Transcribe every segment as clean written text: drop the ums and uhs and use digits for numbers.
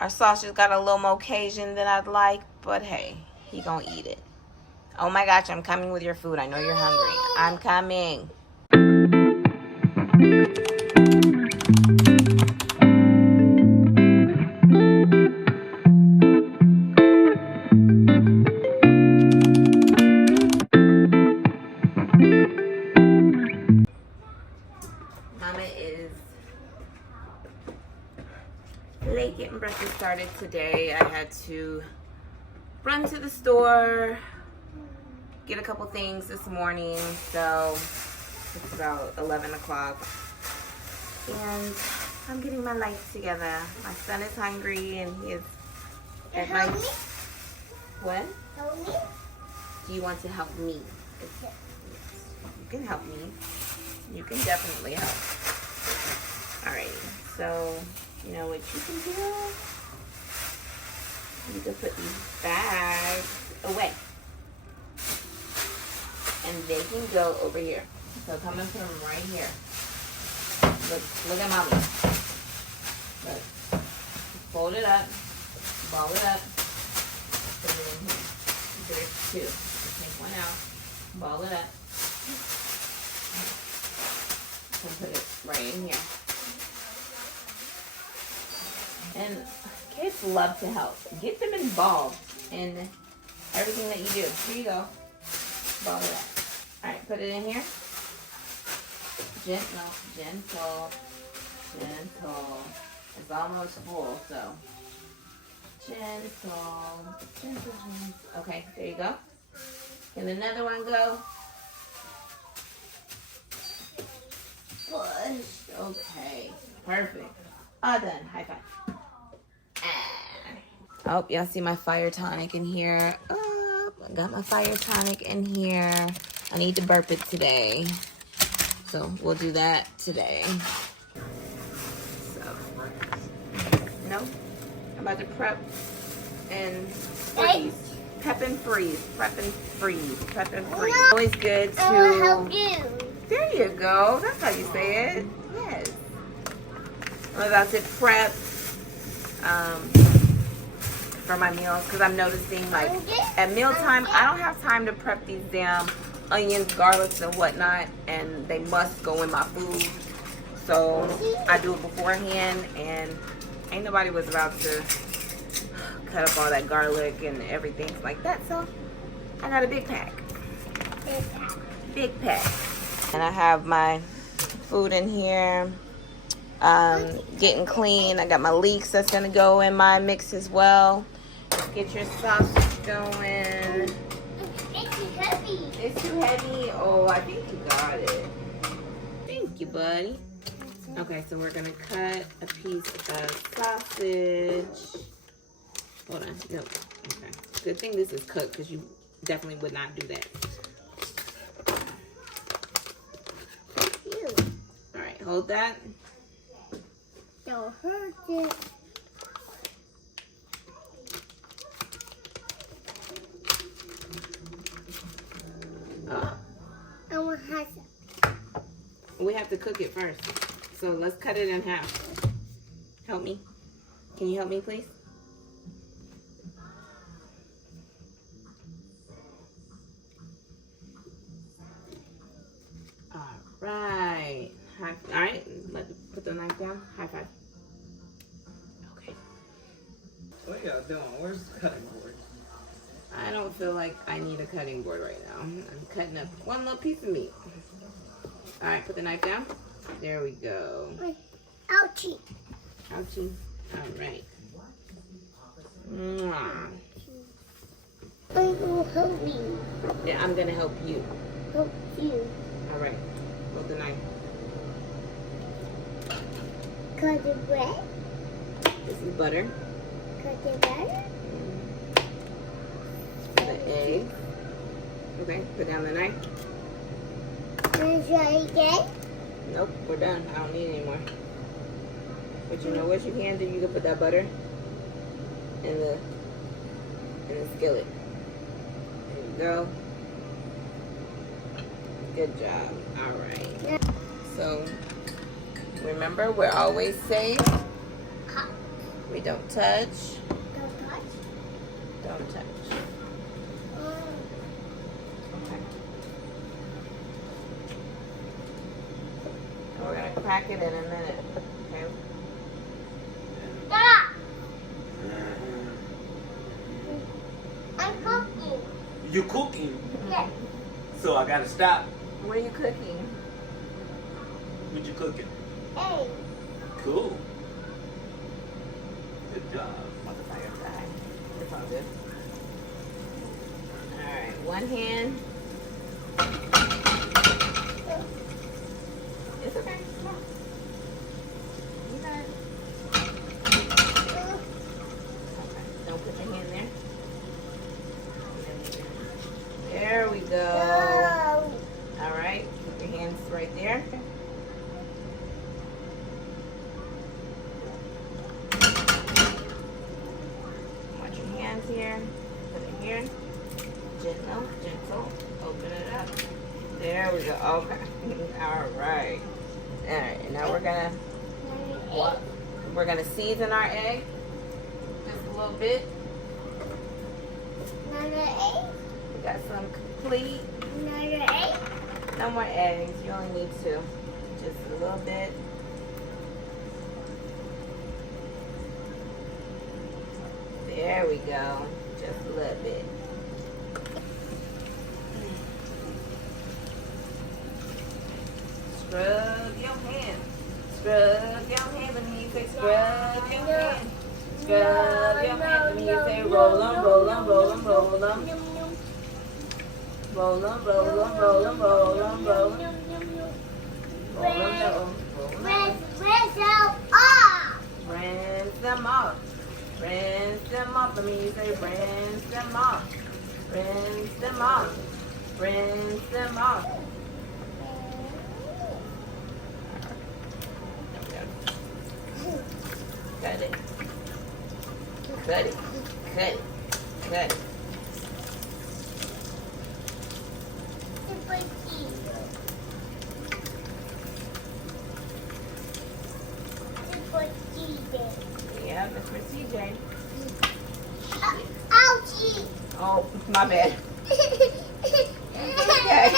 Our sausage got a little more Cajun than I'd like, but hey, he gonna eat it. Oh my gosh, I'm coming with your food. I know you're hungry. I'm coming. Mama is late getting breakfast started today. I had to run to the store, get a couple things this morning, so it's about 11 o'clock. And I'm getting my life together. My son is hungry and he is at my... What? Help me? Do you want to help me? Yes. You can help me. You can definitely help. Alright, so you know what you can do? You can put these bags away. And they can go over here. So come and put them right here. Look at mommy. Look. Fold it up. Ball it up. Put it in here. There's two. Just take one out. Ball it up. And put it right in here. And kids love to help. Get them involved in everything that you do. Here you go. Ball it up. Alright, put it in here. Gentle. It's almost full, so gentle. Okay, there you go. Can another one go? Push. Okay, perfect. All done. High five. Oh, y'all see my fire tonic in here. Oh, I got my fire tonic in here. I need to burp it today. So we'll do that today. So, no, I'm about to prep and freeze. Prep and freeze. Prep and freeze. Prep and freeze. No. Always good to... I will help you. There you go. That's how you say it. Yes. I'm about to prep for my meals because I'm noticing, like, at mealtime, I don't have time to prep these damn onions, garlics, and whatnot, and they must go in my food. So I do it beforehand, and ain't nobody was about to cut up all that garlic and everything like that. So I got a big pack. Big pack. And I have my food in here, getting clean. I got my leeks that's gonna go in my mix as well. Get your sausage going. It's too heavy. It's too heavy? Oh, I think you got it. Thank you, buddy. Okay, so we're gonna cut a piece of sausage. Hold on, no. Okay. Good thing this is cooked because you definitely would not do that. All right, hold that. Don't hurt it. We have to cook it first. So let's cut it in half. Help me. Can you help me, please? All right. All right. Put the knife down. High five. Okay. What y'all doing? Where's the cutting board? I don't feel like I need a cutting board right now. I'm cutting up one little piece of meat. All right, put the knife down. There we go. Ouchie. Ouchie. All right. Mwah. Help me. Yeah, I'm gonna help you. Help you. All right. Hold the knife. Cut the bread. This is butter. Cut the butter. The egg. Okay, put down the knife. And try again. Nope, we're done. I don't need any more. But you know what you can do? You can put that butter in the skillet. There you go. Good job. All right. So remember, we're always safe. We don't touch. Don't touch. Don't touch. Okay. And we're gonna crack it in a minute. Okay. Stop! I'm cooking. You cooking? Yes. So I gotta stop. What are you cooking? What you cooking? Hey. Cool. Good job. On the fire side. It's all good. Alright, one hand. It's okay. Come on. You got it. Okay. Don't put the hand there. There we go. No. Alright, keep your hands right there. Watch your hands here. Put it here. Gentle, gentle. Open it up. There we go. Okay. Alright. Alright, and now we're gonna season our egg. Just a little bit. Another egg. We got some complete. Another egg. No more eggs. You only need 2. Just a little bit. There we go. Just a little bit. Scrub your hands. Scrub your hands when you say scrub your hands. Scrub your hands when you say roll 'em, roll 'em, roll 'em, roll 'em. Roll 'em, roll 'em, roll 'em, roll 'em, roll 'em. Roll 'em, roll 'em, roll 'em. Rinse them off. Rinse them off. Rinse them off. Let me say rinse them off. Rinse them off. Rinse them off. Cut it. Cut it. Cut it. Cut it. Yeah, that's for TJ. Ouchie. Oh, my bad. Okay.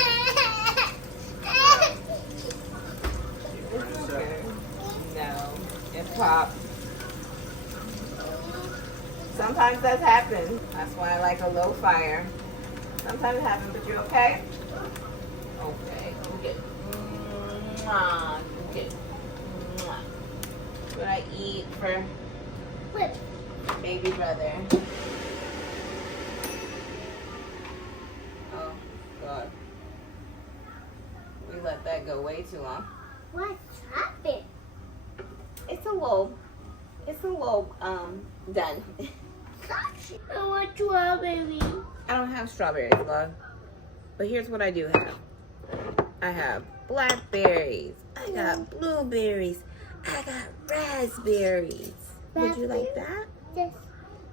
It's okay. No, it popped. Sometimes that's happen. That's why I like a low fire. Sometimes it happens, but you're okay? Okay, good. Mwah, good. Mwah. What I eat for Whip. baby brother. Oh, God. We let that go way too long. What's happened? It's a little, done. I want strawberry. I don't have strawberries, love. But here's what I do have. I have blackberries. I got blueberries. I got raspberries. Would you like that? Yes.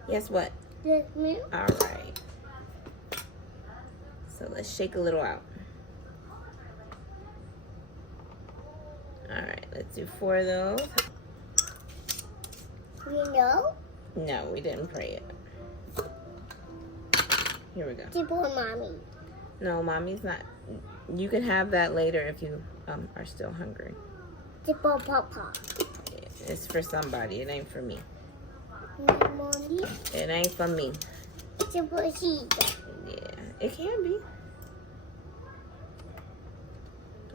Yes, what? Yes, me. All right. So let's shake a little out. All right, let's do 4 of those. You know? No, we didn't pray it. Here we go. For mommy. No, mommy's not. You can have that later if you are still hungry. For papa. It's for somebody. It ain't for me. Mommy. It ain't for me. For she. Yeah, it can be.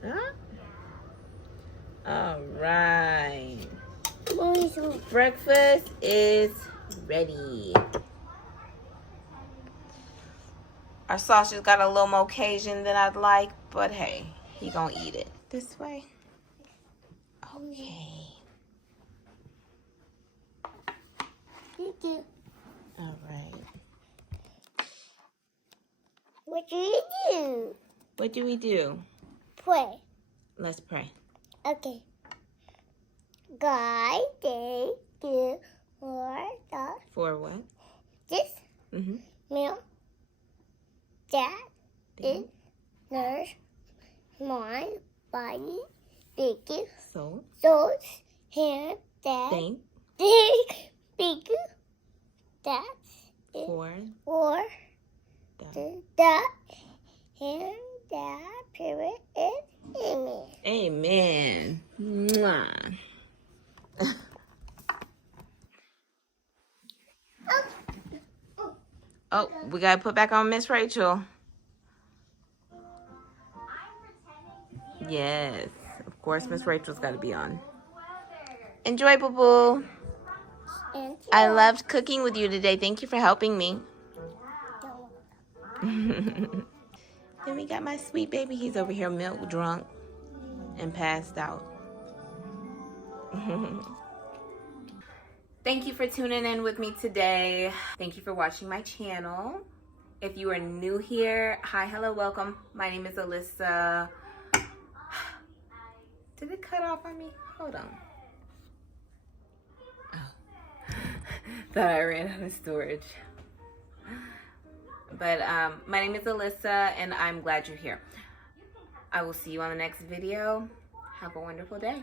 Huh? All right. Mommy's home. Breakfast is ready. Our sausage got a little more Cajun than I'd like, but hey, he gonna eat it. This way. Okay. Thank you. All right. What do you do? What do we do? Pray. Let's pray. Okay. God, thank you for For what? this Mm-hmm. meal that is nourish my body. Thank you. So, Those hands that thank big That is For for the the and that period is amen. Amen. Mwah. Oh, we gotta put back on Miss Rachel. Yes, of course, Miss Rachel's gotta be on. Enjoy, boo boo. And I loved cooking with you today. Thank you for helping me. Then we got my sweet baby. He's over here milk drunk and passed out. Thank you for tuning in with me today. Thank you for watching my channel. If you are new here, hi, hello, welcome. My name is Alyssa. Did it cut off on me? Hold on. Oh. Thought I ran out of storage. But my name is Alyssa, and I'm glad you're here. I will see you on the next video. Have a wonderful day.